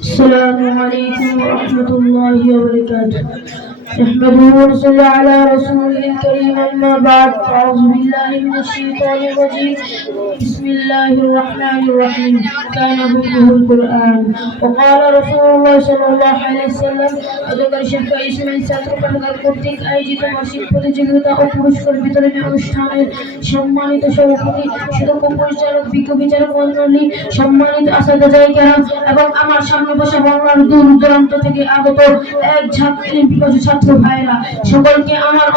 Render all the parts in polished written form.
السلام عليكم ورحمة الله وبركاته. نحمده ونصلي على رسوله الكريم، أما بعد، أعوذ بالله من الشيطان الرجيم. بسم الله الرحمن الرحيم. كان ذكره القرآن. وقال رسول الله صلى الله عليه وسلم, অজগর শিক্ষা ইসলামী ছাত্র পাঠাগার কর্তৃক আয়োজিত মাসিক প্রতিযোগিতা ও পুরস্কার বিতরণী অনুষ্ঠানের সম্মানিত সভাপতি, সুদক্ষ পরিচালক, বিজ্ঞ বিচারক মণ্ডলী, সম্মানিত আসাদাজায়ে কেরাম এবং আমার সামনে বসে বাংলার দূর দূরান্ত থেকে আগত এক ঝাঁক পিপাসু ছাত্র ভাইরা, সকলকে আমার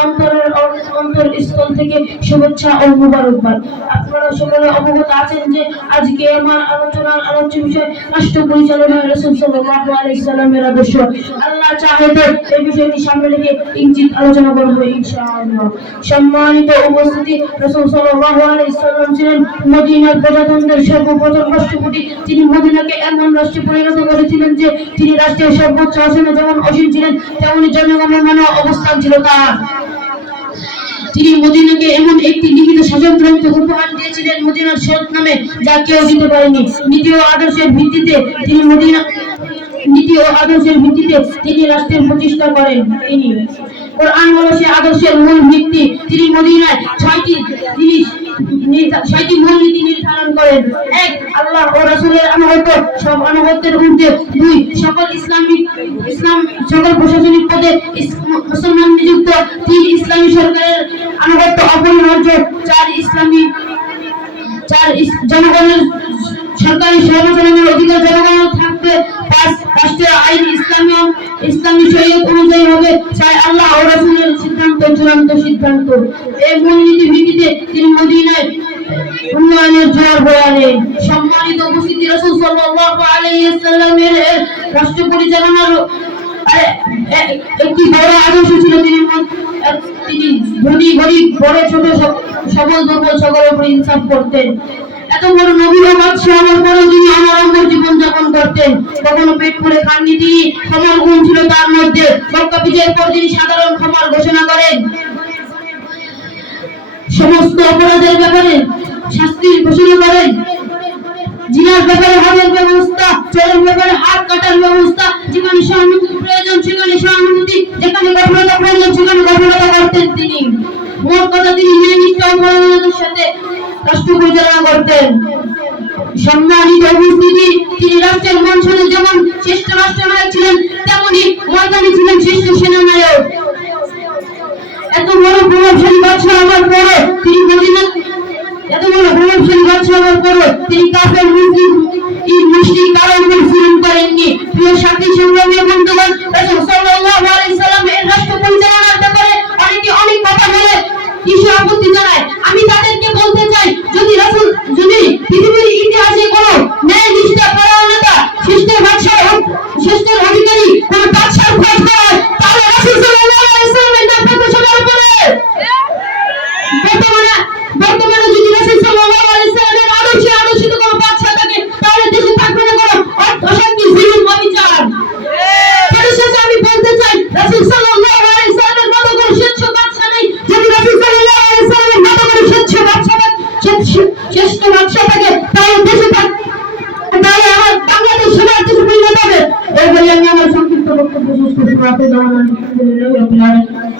অন্তরস্থল থেকে শুভেচ্ছা ও মুবারকবাদ। আপনারা সকলে অবগত আছেন যে আজকে আমার আলোচনার আলোচ্য বিষয় রাষ্ট্র পরিচালনায় রাসূল সাল্লাল্লাহু আলাইহি সাল্লামের আদর্শ। আল্লাহ চাহে তো এই বিষয়টি সামনে রেখে ইনশাআল্লাহ আলোচনা করব ইনশাআল্লাহ। সম্মানিত উপস্থিতি, রাসূল সাল্লাল্লাহু আলাইহি সাল্লাম ছিলেন মদিনার প্রজাতন্ত্রের সর্বপ্রথম রাষ্ট্রপতি। তিনি মদিনাকে এমন রাষ্ট্রে পরিণত করেছিলেন যে তিনি রাষ্ট্রের সর্বোচ্চ আসনে যেমন আসীন ছিলেন, তেমনি জনগণের মনে অবস্থান ছিল তার। তিনি মদিনাকে এমন একটি লিখিত শাসনগ্রন্থ উপহার দিয়েছিলেন মদিনার শরৎ নামে, যা কেউ দিতে পারেনি। নীতি ও আদর্শের ভিত্তিতে তিনি রাষ্ট্রের প্রতিষ্ঠা করেন। তিনি কোরআন হলো সে আদর্শের মূল ভিত্তি। তিনি মদিনায় ছয়টি মূলনীতি নির্ধারণ করেন। ১. আল্লাহ ও রাসূলের আনুগত্যের ঊর্ধ্বে। ২. সকল প্রশাসনিক পদে মুসলমান নিযুক্ত। ৩. ইসলামী সরকারের আনুগত্য অপরিহার্য। 4. জনগণের সরকারি সেবা অধিকার জনগণের থাকবে। ৫. রাষ্ট্রীয় আইন ইসলামী শরীয়ত অনুযায়ী হবে। ৬. আল্লাহ ও রাসূলের সিদ্ধান্ত চূড়ান্ত সিদ্ধান্ত। এই মূলনীতির ভিত্তিতে তিনি মদিনায় উন্নয়নের জোয়ার বয়ালেন। সম্মানিত উপস্থিতি, রাসূল সাল্লাল্লাহু আলাইহি ওয়াসাল্লামের রাষ্ট্র পরিচালনার একটি বড় আদর্শ ছিল তিনি ধনী গরিব, বড় ছোট, সবল দুর্বল সকলের উপর ইনসাফ করতেন। এত বড় নবী ও বাদশাহ হওয়ার পরেও তিনি অনাড়ম্বর জীবন যাপন করতেন। কখনো পেট পুরে খাননি তিনি। ক্ষমার গুণ ছিল তার মধ্যে। মক্কা বিজয়ের পর তিনি সাধারণ ক্ষমার ঘোষণা করেন। সমস্ত অপরাধের ব্যাপারে শাস্তির ঘোষণা করেন। জিনার ব্যাপারে হাতের ব্যবস্থা, চোরের ব্যাপারে হাত কাটার ব্যবস্থা, যেখানে সহানুভূতি প্রয়োজন সেখানে সহানুভূতি, যেখানে গভীরতা প্রয়োজন সেখানে গভীরতা করতেন তিনি। মোট কথা, তিনি ন্যায়নিষ্ঠ ও পরায়ণতার সাথে রাষ্ট্র পরিচালনা করতেন। সম্মানিত উপস্থিতি, তিনি রাষ্ট্রের মঞ্চনে যেমন শ্রেষ্ঠ রাষ্ট্রনায়ক ছিলেন, তেমনি ময়দানে ছিলেন শ্রেষ্ঠ সেনানায়ক। এত বড় প্রভাবশালী বাদশাহ হওয়ার পরে তিনি কাফের মুশরিক কারো উপর জুলুম করেননি। প্রিয় সাথী, সংগ্রামী বন্ধুগণ, রাসূল সাল্লাল্লাহু আলাইহি সাল্লাম এর রাষ্ট্র পরিচালনার ব্যাপারে অনেকে অনেক কথা বলে, কিছু আপত্তি জানায়। আমি তাদেরকে বলতে চাই, যদি পৃথিবীর ইতিহাসে কোনো ন্যায় নিষ্ঠা পরায়ণতা শ্রেষ্ঠের অধিকারী কোন বাদশার খোঁজ পাওয়া যায়, তাহলে রাসূল সাল্লাল্লাহু আলাইহি সাল্লামের নাম প্রকাশনার উপরে। বর্তমানে যদি রাসূল সাল্লাল্লাহু আলাইহি সাল্লামের আদর্শে আদর্শিত কোনো বাদশা থাকে, তাহলে দেশে থাকবে না কোনো অশান্তি, জুলুম, অবিচার। পরিশেষে আমি বলতে চাই, রাসূল সাল্লাল্লাহু আলাইহি সাল্লামের মতো করে শ্রেষ্ঠ বাদশা নেই। যদি রাসূল সাল্লাল্লাহু আলাইহি সাল্লামের মতো করে শ্রেষ্ঠ বাদশা থাকে, তাহলে আমার বাংলাদেশ সবার দেশে পরিণত হবে। এই বলে আমি আমার সংক্ষিপ্ত বক্তব্য শেষ করছি।